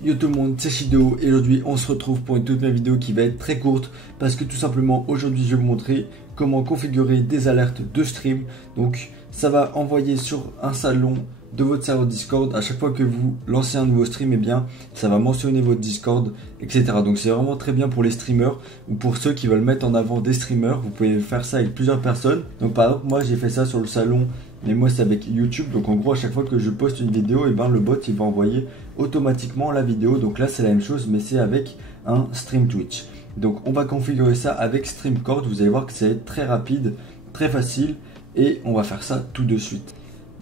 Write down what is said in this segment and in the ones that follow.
Yo tout le monde, c'est Shido et aujourd'hui on se retrouve pour une toute nouvelle vidéo qui va être très courte parce que tout simplement aujourd'hui je vais vous montrer comment configurer des alertes de stream. Donc ça va envoyer sur un salon de votre serveur Discord à chaque fois que vous lancez un nouveau stream, et bien ça va mentionner votre Discord, etc. Donc c'est vraiment très bien pour les streamers ou pour ceux qui veulent mettre en avant des streamers. Vous pouvez faire ça avec plusieurs personnes. Donc par exemple moi j'ai fait ça sur le salon, mais moi c'est avec YouTube. Donc en gros à chaque fois que je poste une vidéo, et ben le bot il va envoyer automatiquement la vidéo. Donc là c'est la même chose mais c'est avec un stream Twitch. Donc on va configurer ça avec StreamCord. Vous allez voir que ça va être très rapide, très facile, et on va faire ça tout de suite.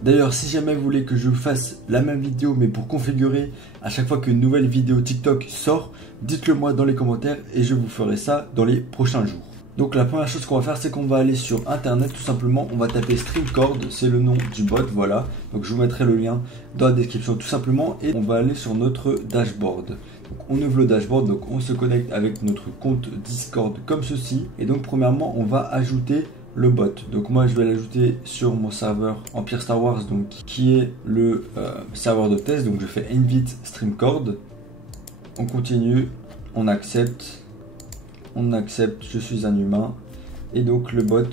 D'ailleurs, si jamais vous voulez que je fasse la même vidéo mais pour configurer à chaque fois qu'une nouvelle vidéo TikTok sort, dites-le moi dans les commentaires et je vous ferai ça dans les prochains jours. Donc la première chose qu'on va faire, c'est qu'on va aller sur internet. Tout simplement on va taper StreamCord, c'est le nom du bot, voilà. Donc je vous mettrai le lien dans la description tout simplement, et on va aller sur notre dashboard. Donc on ouvre le dashboard, donc on se connecte avec notre compte Discord comme ceci. Et donc premièrement on va ajouter le bot. Donc moi je vais l'ajouter sur mon serveur Empire Star Wars, donc qui est le serveur de test. Donc je fais invite StreamCord, on continue, on accepte, je suis un humain, et donc le bot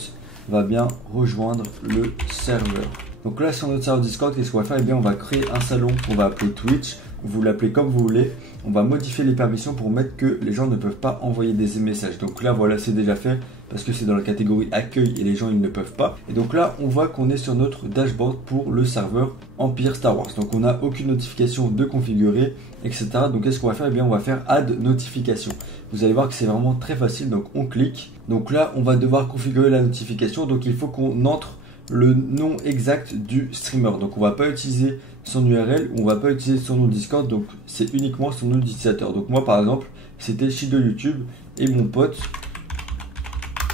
va bien rejoindre le serveur. Donc là sur notre serveur Discord, qu'est-ce qu'on va faire? Et bien on va créer un salon qu'on va appeler Twitch, vous l'appelez comme vous voulez. On va modifier les permissions pour mettre que les gens ne peuvent pas envoyer des messages. Donc là voilà, c'est déjà fait parce que c'est dans la catégorie accueil et les gens ils ne peuvent pas. Et donc là on voit qu'on est sur notre dashboard pour le serveur Empire Star Wars. Donc on n'a aucune notification de configurer, etc. Donc qu'est-ce qu'on va faire? Et bien on va faire add notification. Vous allez voir que c'est vraiment très facile. Donc on clique. Donc là on va devoir configurer la notification. Donc il faut qu'on entre le nom exact du streamer. Donc on va pas utiliser son URL, on va pas utiliser son nom Discord, donc c'est uniquement son nom d'utilisateur. Donc moi par exemple c'était Shido YouTube, et mon pote,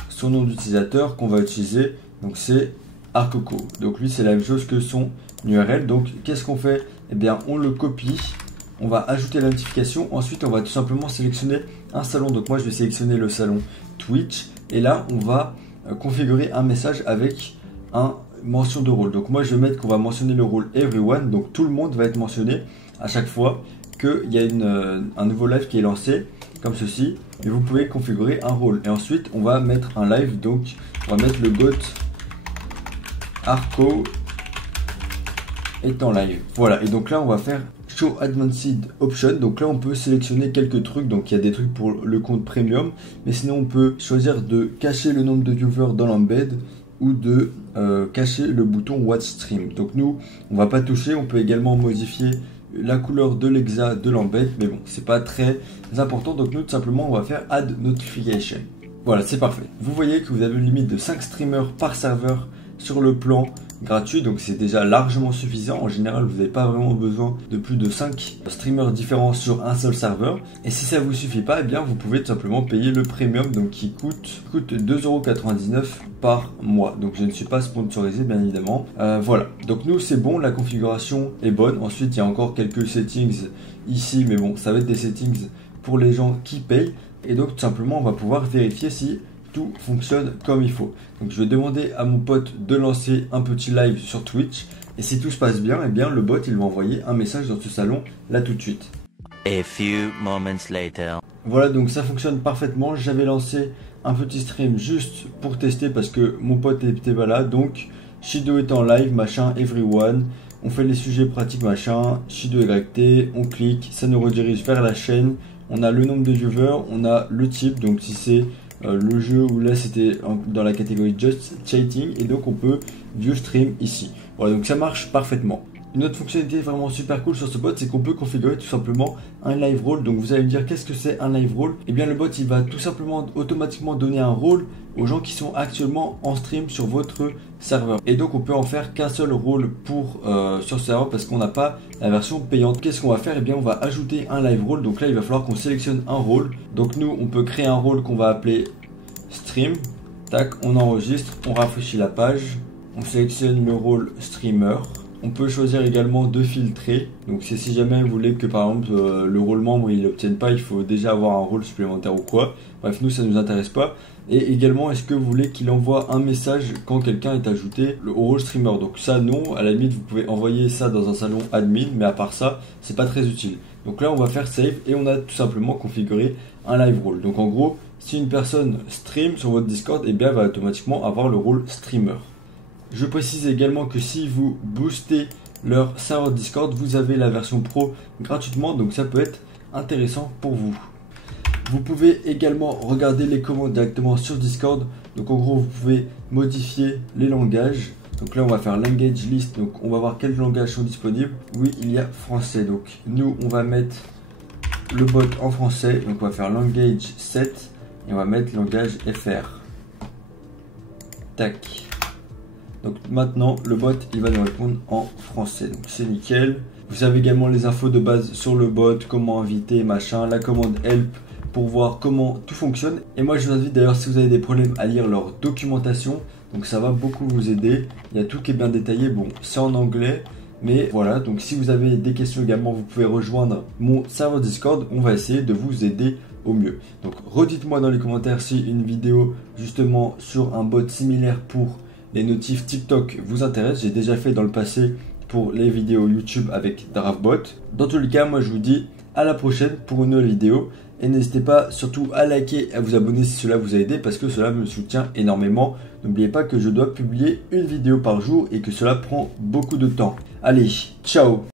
son nom d'utilisateur qu'on va utiliser, donc c'est Arcoco. Donc lui c'est la même chose que son URL. Donc qu'est-ce qu'on fait? Eh bien on le copie, on va ajouter la notification, ensuite on va tout simplement sélectionner un salon. Donc moi je vais sélectionner le salon Twitch, et là on va configurer un message avec un mention de rôle. Donc moi je vais mettre qu'on va mentionner le rôle everyone, donc tout le monde va être mentionné à chaque fois qu'il y a un nouveau live qui est lancé, comme ceci. Et vous pouvez configurer un rôle, et ensuite on va mettre un live. Donc on va mettre le GOAT Arco est en live, voilà. Et donc là on va faire Show Advanced Option. Donc là on peut sélectionner quelques trucs. Donc il y a des trucs pour le compte premium, mais sinon on peut choisir de cacher le nombre de viewers dans l'embed, ou de cacher le bouton Watch Stream. Donc nous on va pas toucher. On peut également modifier la couleur de l'exa de l'embed, mais bon c'est pas très important. Donc nous tout simplement on va faire Add Notification. Voilà, c'est parfait. Vous voyez que vous avez une limite de 5 streamers par serveur sur le plan gratuit, donc c'est déjà largement suffisant. En général vous n'avez pas vraiment besoin de plus de 5 streamers différents sur un seul serveur. Et si ça vous suffit pas, eh bien vous pouvez tout simplement payer le premium, donc qui coûte 2,99 € par mois. Donc je ne suis pas sponsorisé bien évidemment. Voilà, donc nous c'est bon, la configuration est bonne. Ensuite il y a encore quelques settings ici, mais bon ça va être des settings pour les gens qui payent. Et donc tout simplement on va pouvoir vérifier si tout fonctionne comme il faut. Donc je vais demander à mon pote de lancer un petit live sur Twitch, et si tout se passe bien, et bien le bot il va envoyer un message dans ce salon là tout de suite. A few moments later. Voilà, donc ça fonctionne parfaitement. J'avais lancé un petit stream juste pour tester parce que mon pote était pas là. Donc Shido est en live, machin, everyone. On fait les sujets pratiques, machin, Shido YT, on clique, ça nous redirige vers la chaîne. On a le nombre de viewers, on a le type, donc si c'est le jeu, où là c'était dans la catégorie Just Chatting, et donc on peut view stream ici. Voilà, donc ça marche parfaitement. Une autre fonctionnalité vraiment super cool sur ce bot, c'est qu'on peut configurer tout simplement un live role. Donc vous allez me dire qu'est-ce que c'est un live role? Et bien le bot il va tout simplement automatiquement donner un rôle aux gens qui sont actuellement en stream sur votre serveur. Et donc on peut en faire qu'un seul rôle pour sur ce serveur parce qu'on n'a pas la version payante. Qu'est-ce qu'on va faire? Et bien on va ajouter un live role. Donc là il va falloir qu'on sélectionne un rôle. Donc nous on peut créer un rôle qu'on va appeler stream. Tac, on enregistre, on rafraîchit la page, on sélectionne le rôle streamer. On peut choisir également de filtrer. Donc c'est si jamais vous voulez que par exemple le rôle membre il n'obtienne pas, il faut déjà avoir un rôle supplémentaire ou quoi. Bref, nous ça ne nous intéresse pas. Et également, est-ce que vous voulez qu'il envoie un message quand quelqu'un est ajouté au rôle streamer? Donc ça non, à la limite vous pouvez envoyer ça dans un salon admin, mais à part ça c'est pas très utile. Donc là on va faire save et on a tout simplement configuré un live role. Donc en gros, si une personne stream sur votre Discord, et bien elle va automatiquement avoir le rôle streamer. Je précise également que si vous boostez leur serveur Discord, vous avez la version pro gratuitement, donc ça peut être intéressant pour vous. Vous pouvez également regarder les commandes directement sur Discord. Donc en gros, vous pouvez modifier les langages. Donc là, on va faire language list. Donc on va voir quels langages sont disponibles. Oui, il y a français. Donc nous, on va mettre le bot en français. Donc on va faire language 7 et on va mettre langage FR. Tac. Donc maintenant, le bot, il va nous répondre en français. Donc c'est nickel. Vous avez également les infos de base sur le bot, comment inviter, machin, la commande help pour voir comment tout fonctionne. Et moi, je vous invite d'ailleurs, si vous avez des problèmes, à lire leur documentation. Donc ça va beaucoup vous aider. Il y a tout qui est bien détaillé. Bon, c'est en anglais. Mais voilà, donc si vous avez des questions également, vous pouvez rejoindre mon serveur Discord. On va essayer de vous aider au mieux. Donc redites-moi dans les commentaires si une vidéo justement sur un bot similaire pour les notifs TikTok vous intéresse. J'ai déjà fait dans le passé pour les vidéos YouTube avec Draftbot. Dans tous les cas, moi je vous dis à la prochaine pour une nouvelle vidéo. Et n'hésitez pas surtout à liker et à vous abonner si cela vous a aidé parce que cela me soutient énormément. N'oubliez pas que je dois publier une vidéo par jour et que cela prend beaucoup de temps. Allez, ciao!